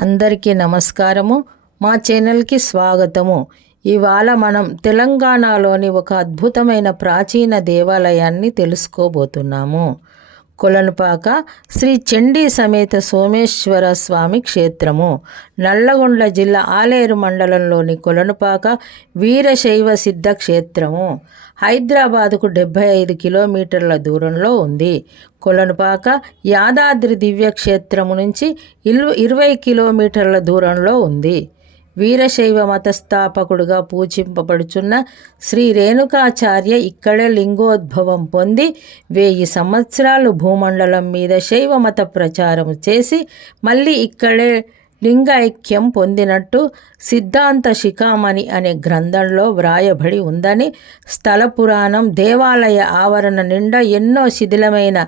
అందరికీ నమస్కారము. మా ఛానల్కి స్వాగతము. ఇవాళ మనం తెలంగాణలోని ఒక అద్భుతమైన ప్రాచీన దేవాలయాన్ని తెలుసుకోబోతున్నాము. కొలనుపాక శ్రీ చండీ సమేత సోమేశ్వర స్వామి క్షేత్రము. నల్లగొండ జిల్లా ఆలేరు మండలంలోని కొలనుపాక వీరశైవ సిద్ధ క్షేత్రము. హైదరాబాదుకు డెబ్భై ఐదు కిలోమీటర్ల దూరంలో ఉంది. కొలనుపాక యాదాద్రి దివ్యక్షేత్రము నుంచి ఇల్ ఇరవై కిలోమీటర్ల దూరంలో ఉంది. వీరశైవ మతస్థాపకుడుగా పూజింపబడుచున్న శ్రీ రేణుకాచార్య ఇక్కడే లింగోద్భవం పొంది వెయ్యి సంవత్సరాలు భూమండలం మీద శైవ మత ప్రచారం చేసి మళ్ళీ ఇక్కడే లింగైక్యం పొందినట్టు సిద్ధాంత శిఖామణి అనే గ్రంథంలో వ్రాయబడి ఉందని స్థల పురాణం దేవాలయ ఆవరణ నిండా ఎన్నో శిథిలమైన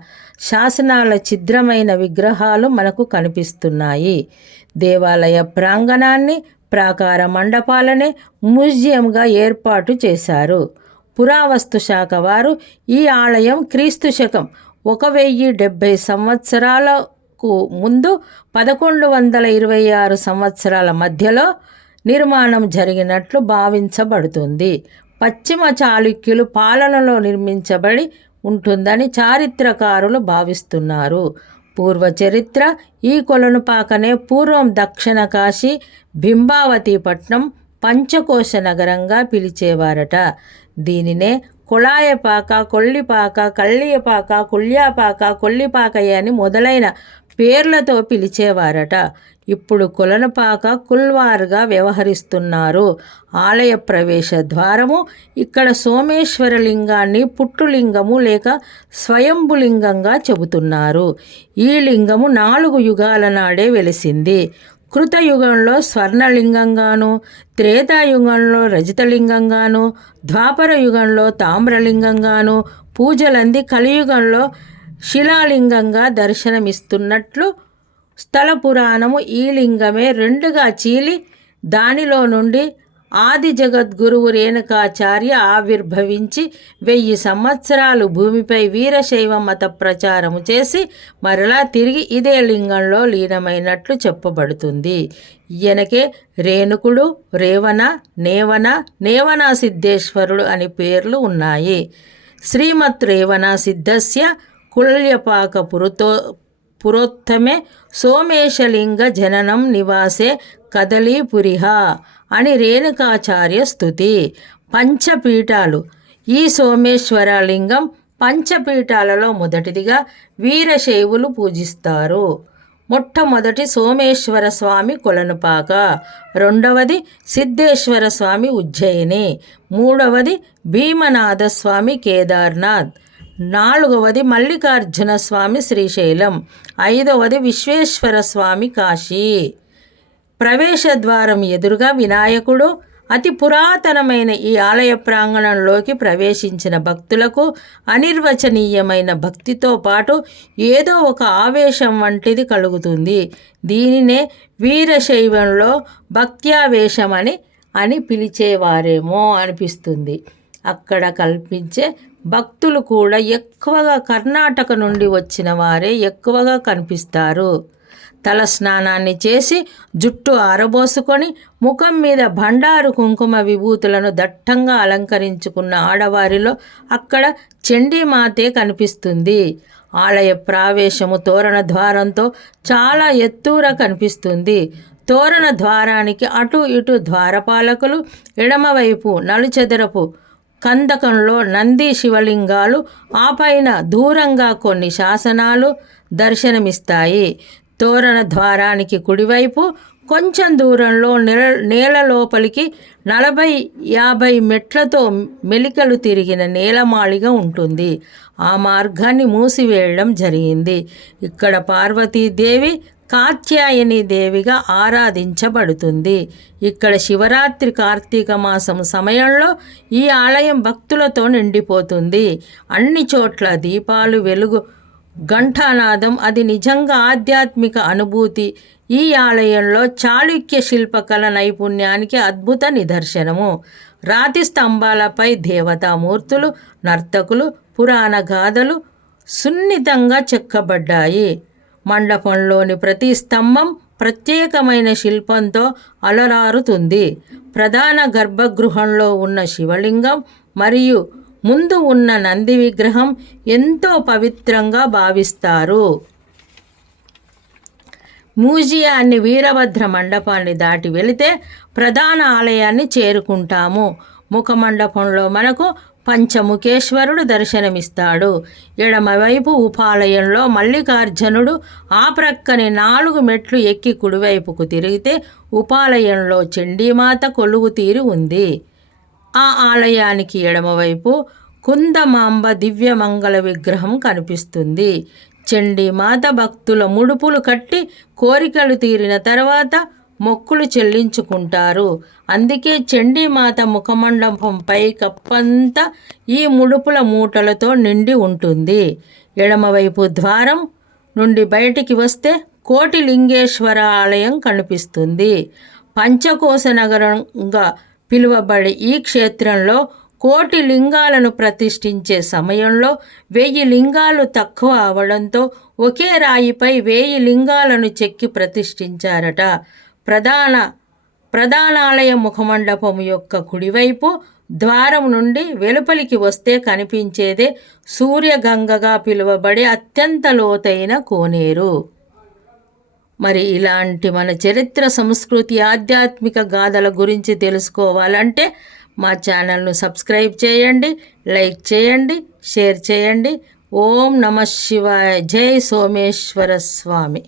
శాసనాల ఛిద్రమైన విగ్రహాలు మనకు కనిపిస్తున్నాయి. దేవాలయ ప్రాంగణాన్ని ప్రాకార మండపాలనే మ్యూజియంగా ఏర్పాటు చేశారు. పురావస్తు శాఖ వారు ఈ ఆలయం క్రీస్తు శకం ఒక వెయ్యి డెబ్భై సంవత్సరాల సంవత్సరాలకు ముందు పదకొండు వందల ఇరవై ఆరు సంవత్సరాల మధ్యలో నిర్మాణం జరిగినట్లు భావించబడుతుంది. పశ్చిమ చాళుక్యులు పాలనలో నిర్మించబడి ఉంటుందని చారిత్రకారులు భావిస్తున్నారు. పూర్వ చరిత్ర ఈ కొలనుపాకనే పూర్వం దక్షిణ కాశీ బింబావతి పట్నం పంచకోశ నగరంగా పిలిచేవారట. దీనినే కుళాయపాక కొల్లిపాక కళ్ళియపాక కుళ్యాపాక కొల్లిపాకయ్య అని మొదలైన పేర్లతో పిలిచేవారట. ఇప్పుడు కులనపాక కుల్వార్గా వ్యవహరిస్తున్నారు. ఆలయ ప్రవేశ ద్వారము ఇక్కడ సోమేశ్వరలింగాన్ని పుట్టులింగము లేక స్వయంభులింగంగా చెబుతున్నారు. ఈ లింగము నాలుగు యుగాల నాడే వెలిసింది. కృతయుగంలో స్వర్ణలింగంగాను త్రేతాయుగంలో రజితలింగంగాను ద్వాపర యుగంలో తామ్రలింగంగాను పూజలంది కలియుగంలో శిలాలింగంగా దర్శనమిస్తున్నట్లు స్థల పురాణము ఈ లింగమే రెండుగా చీలి దానిలో నుండి ఆది జగద్గురువు రేణుకాచార్య ఆవిర్భవించి వెయ్యి సంవత్సరాలు భూమిపై వీరశైవ మత ప్రచారము చేసి మరలా తిరిగి ఇదే లింగంలో లీనమైనట్లు చెప్పబడుతుంది. ఈయనకే రేణుకుడు రేవణ నేవన నేవనా సిద్ధేశ్వరుడు అని పేర్లు ఉన్నాయి. శ్రీమత్ రేవణ సిద్ధస్య కుళ్యపాక పురతో పురోత్తమే సోమేశలింగ జననం నివాసే కదలీపురిహ అని రేణుకాచార్య స్థుతి పంచపీఠాలు ఈ సోమేశ్వర లింగం పంచపీఠాలలో మొదటిదిగా వీరశైవులు పూజిస్తారు మొట్టమొదటి సోమేశ్వర స్వామి కొలనుపాక రెండవది సిద్ధేశ్వర స్వామి ఉజ్జయిని మూడవది భీమనాథ స్వామి కేదార్నాథ్ నాలుగవది మల్లికార్జున స్వామి శ్రీశైలం. ఐదవది విశ్వేశ్వర స్వామి కాశీ. ప్రవేశద్వారం ఎదురుగా వినాయకుడు. అతి పురాతనమైన ఈ ఆలయ ప్రాంగణంలోకి ప్రవేశించిన భక్తులకు అనిర్వచనీయమైన భక్తితో పాటు ఏదో ఒక ఆవేశం వంటిది కలుగుతుంది. దీనినే వీరశైవంలో భక్త్యావేశం అని అని పిలిచేవారేమో అనిపిస్తుంది. అక్కడ కల్పించే భక్తులు కూడా ఎక్కువగా కర్ణాటక నుండి వచ్చిన వారే ఎక్కువగా కనిపిస్తారు. తల స్నానాన్ని చేసి జుట్టు ఆరబోసుకొని ముఖం మీద భండారు కుంకుమ విభూతులను దట్టంగా అలంకరించుకున్న ఆడవారిలో అక్కడ చండీమాతే కనిపిస్తుంది. ఆలయ ప్రావేశము తోరణ ద్వారంతో చాలా ఎత్తుర కనిపిస్తుంది. తోరణ ద్వారానికి అటు ఇటు ద్వారపాలకులు ఎడమవైపు నలుచెదరపు కందకంలో నంది శివలింగాలు ఆ పైన దూరంగా కొన్ని శాసనాలు దర్శనమిస్తాయి. తోరణ ద్వారానికి కుడివైపు కొంచెం దూరంలో నేల నేల లోపలికి నలభై యాభై మెట్లతో మెలికలు తిరిగిన నేలమాళిగా ఉంటుంది. ఆ మార్గాన్ని మూసివేయడం జరిగింది. ఇక్కడ పార్వతీదేవి కాత్యాయని దేవిగా ఆరాధించబడుతుంది. ఇక్కడ శివరాత్రి కార్తీక మాసం సమయంలో ఈ ఆలయం భక్తులతో నిండిపోతుంది. అన్ని చోట్ల దీపాలు వెలుగు ఘంటానాదం అది నిజంగా ఆధ్యాత్మిక అనుభూతి. ఈ ఆలయంలో చాళుక్య శిల్పకళ నైపుణ్యానికి అద్భుత నిదర్శనము. రాతి స్తంభాలపై దేవతామూర్తులు నర్తకులు పురాణ గాథలు సున్నితంగా చెక్కబడ్డాయి. మండపంలోని ప్రతి స్తంభం ప్రత్యేకమైన శిల్పంతో అలరారుతుంది. ప్రధాన గర్భగృహంలో ఉన్న శివలింగం మరియు ముందు ఉన్న నంది విగ్రహం ఎంతో పవిత్రంగా భావిస్తారు. మ్యూజియాన్ని వీరభద్ర మండపాన్ని దాటి వెళితే ప్రధాన ఆలయాన్ని చేరుకుంటాము. ముఖ మండపంలో మనకు పంచముఖేశ్వరుడు దర్శనమిస్తాడు. ఎడమవైపు ఉపాలయంలో మల్లికార్జునుడు ఆ ప్రక్కని నాలుగు మెట్లు ఎక్కి కుడివైపుకు తిరిగితే ఉపాలయంలో చండీమాత కొలువు తీరి ఉంది. ఆ ఆలయానికి ఎడమవైపు కుందమాంబ దివ్యమంగళ విగ్రహం కనిపిస్తుంది. చండీమాత భక్తుల ముడుపులు కట్టి కోరికలు తీరిన తర్వాత మొక్కులు చెల్లించుకుంటారు. అందుకే చండీమాత ముఖమండపంపై కప్పంతా ఈ ముడుపుల మూటలతో నిండి ఉంటుంది. ఎడమవైపు ద్వారం నుండి బయటికి వస్తే కోటి లింగేశ్వర ఆలయం కనిపిస్తుంది. పంచకోశ నగరంగా పిలువబడే ఈ క్షేత్రంలో కోటి లింగాలను ప్రతిష్ఠించే సమయంలో వెయ్యి లింగాలు తక్కువ అవడంతో ఒకే రాయిపై వెయ్యి లింగాలను చెక్కి ప్రతిష్ఠించారట. ప్రధాన ప్రధానాలయ ముఖమండపం యొక్క కుడివైపు ద్వారం నుండి వెలుపలికి వస్తే కనిపించేదే సూర్యగంగగా పిలువబడే అత్యంత లోతైన కోనేరు. మరి ఇలాంటి మన చరిత్ర సంస్కృతి ఆధ్యాత్మిక గాథల గురించి తెలుసుకోవాలంటే మా ఛానల్ను సబ్స్క్రైబ్ చేయండి లైక్ చేయండి షేర్ చేయండి. ఓం నమ శివాయ. జై సోమేశ్వర స్వామి.